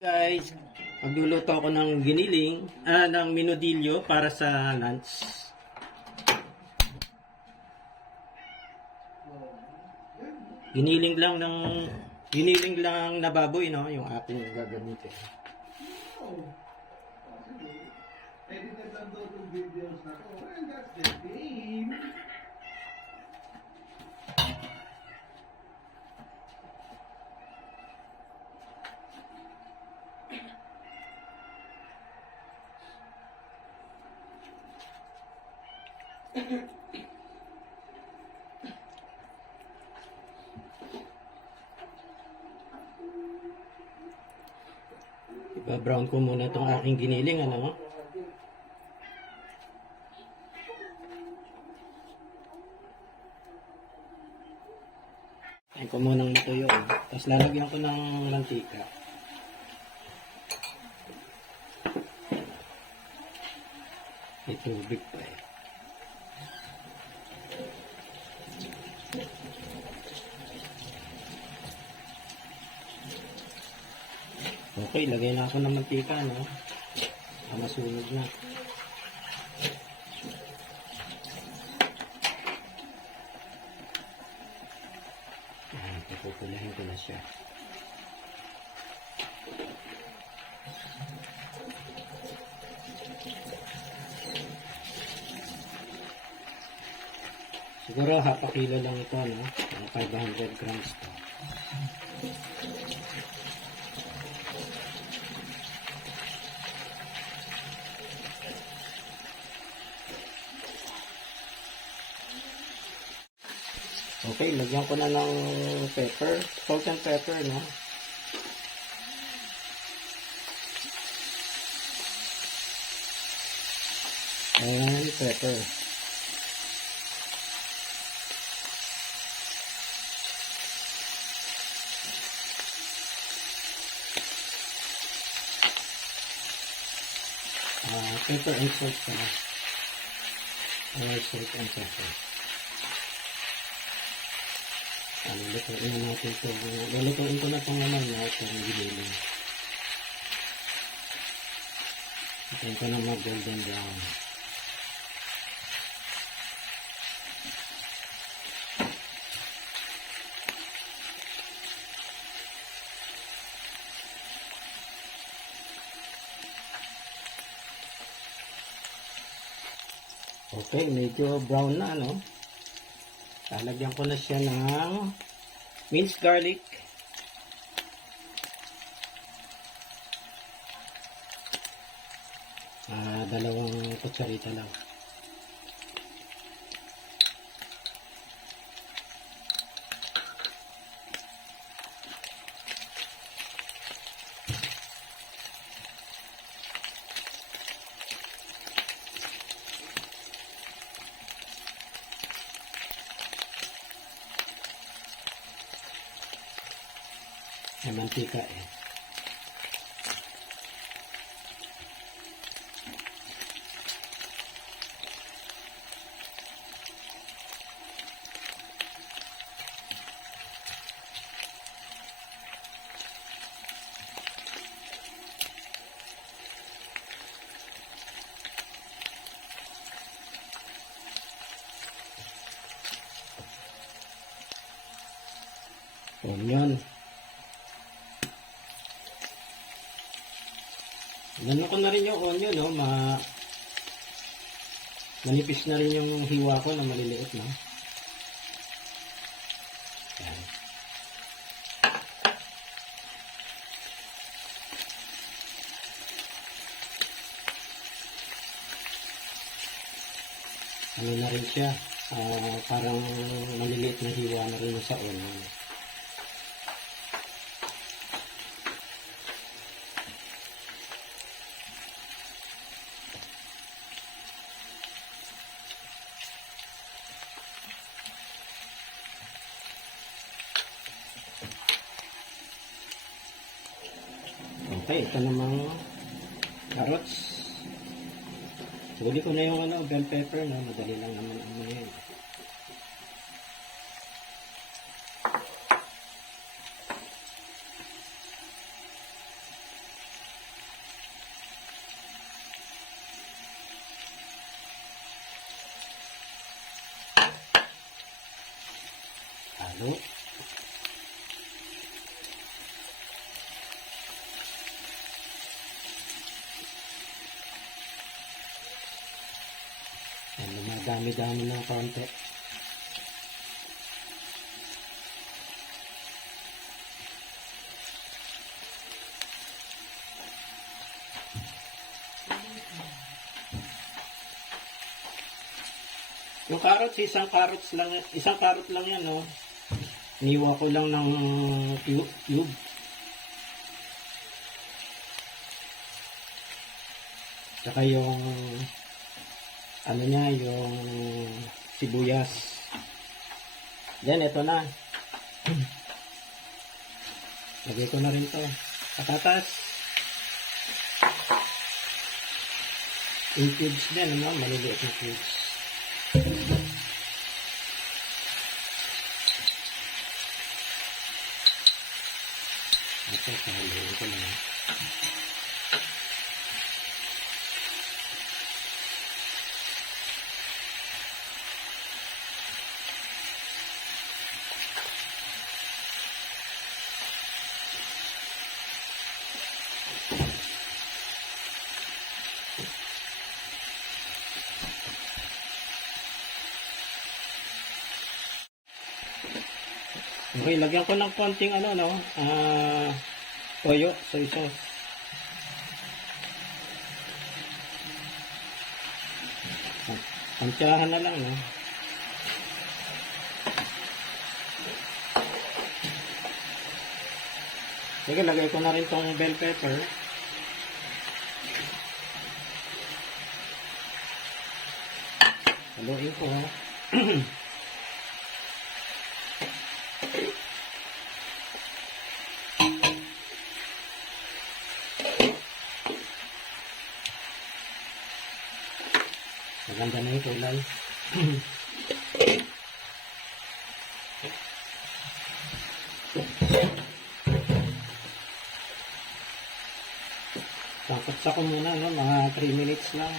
Guys, magluluto ako ng giniling, ng minudilyo para sa lunch. Giniling lang na baboy, no, yung ating gagamitin. Edited lang daw itong videos na to. Well, that's the thing. Iba-brown ko muna itong aking giniling, ano. Ayan ko munang matuyo. Tapos lalagyan ko ng mantika. May tubig pa eh. Okay, lagay na ako ng mantika, no? Masunog na. Ayan, pupulahin ko na siya. Siguro half a kilo lang ito, no? 500 grams to. Okay, lagyan ko na ng pepper, salt and pepper, no? And pepper. Pepper and salt pala. Salt and pepper. Lulutuin na natin ito. Lulutuin ko na itong naman na itong giniling. Ito ko na mag-golden brown. Okay, medyo brown na, no? Lalagyan ko na siya ng minced garlic. Dalawang kutsarita lang. May mantika eh. Onion. Ganun ko na rin yung onion, no? Manipis na rin yung hiwa ko na maliliit, no? Yan. Ano na rin siya? Parang maliliit na hiwa na rin sa onion. Okay, ito namang carrots. Huli ko na yung bell pepper, no? Madali lang naman ang yan. Halo. Yan, lumadami-dami ng konti. Yung carrots, isang carrot lang yan, no? Iniwa ko lang ng cube. Tsaka yung ano niya, yung sibuyas. Then, ito na. Lagay ko na rin to. Patatas. In cubes din, no? Maliliit na cubes. Ito, sahaluin ko na. Okay, lagyan ko ng konting toyo, soy sauce. Tansyahan na lang, no? Sige, lagay ko na rin tong bell pepper. Haluin ko. Maganda na yung kulay. Sakot ko muna, no? Mga 3 minutes lang.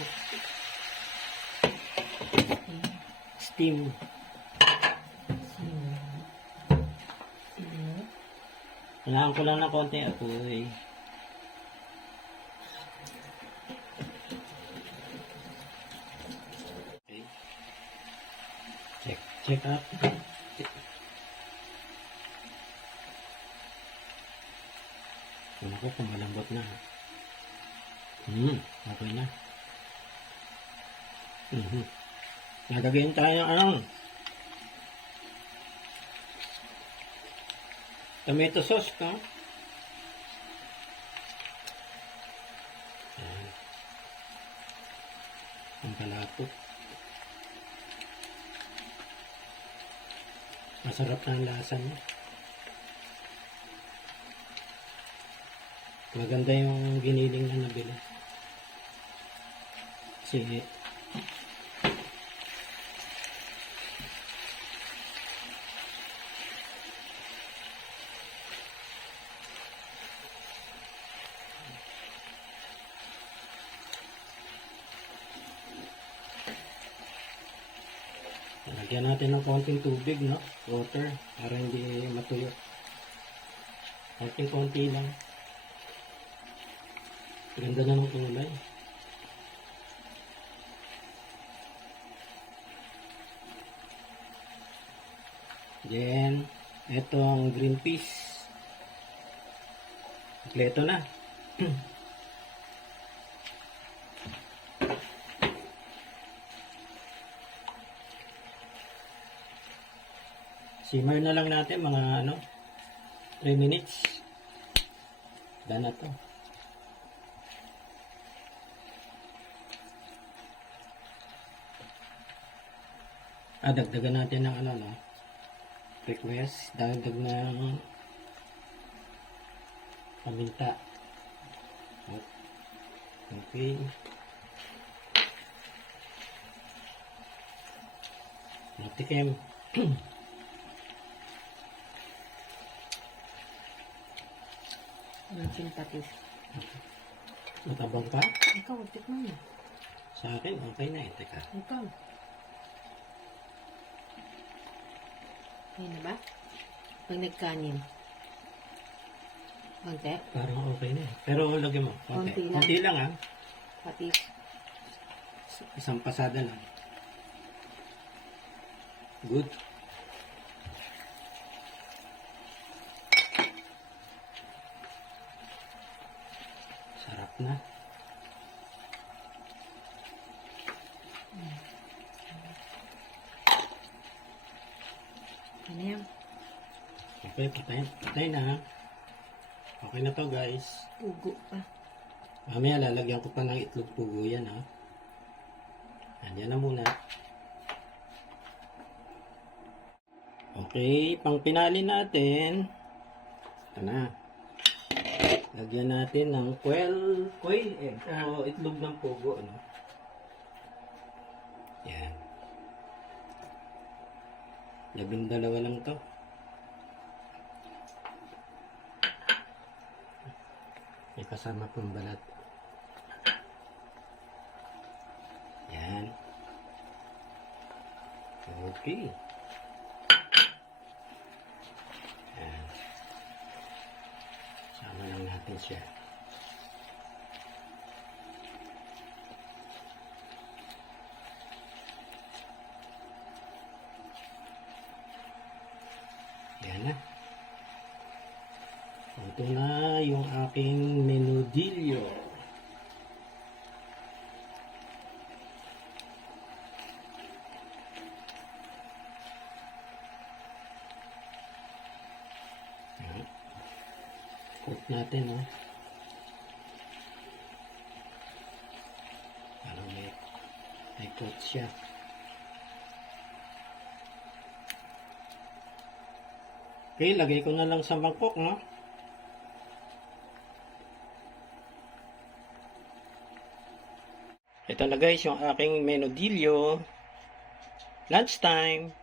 Steam. Kailangan ko lang ng konti apoy. Okay. Check up. Kung ako, kung malambot na. Okay na. Nagagayin tayo ng tomato sauce ka. Ang kalapot. Masarap na ang lasa niya. Maganda yung giniling na nabili. Sige. Lagyan natin ng konting tubig, no? Water, para hindi matuyo. Konti lang. Ganda na ng kulay. Then, ito ang green peas. Kompleto na. Simmer na lang natin mga 3 minutes. Done na to. Dagdagan natin ng request. Dagdag ng paminta. Okay. Natikim. Simpatis. Matabang pa? Ikaw, tikman mo. Sa akin, okay na eh. Teka. Ikaw. Okay na ba? Pag nagkanin. Konti. Parang okay na eh. Pero lagyan mo. Konti. Konti lang. Konti lang ah. Patis. Isang pasada lang. Good. Sarap na. Ano yan? Okay, patay na. Okay na to guys. Pugo pa. Mamaya lalagyan ko pa ng itlog pugo yan ha. Andyan na muna. Okay, pang pinali natin. Ito na. Lagyan natin ng quail egg o itlog ng pugo. Ano? Yan. 12 lang to. May kasama pang balat. Yan. Okay. Yan. Sama lang natin siya. Yan na. Ito na yung aking menudillo. Yan. Cook natin, oh. Parang may coat siya. Okay, lagay ko na lang sa mangkok, no? Ito na guys, yung aking menudillo. Lunchtime.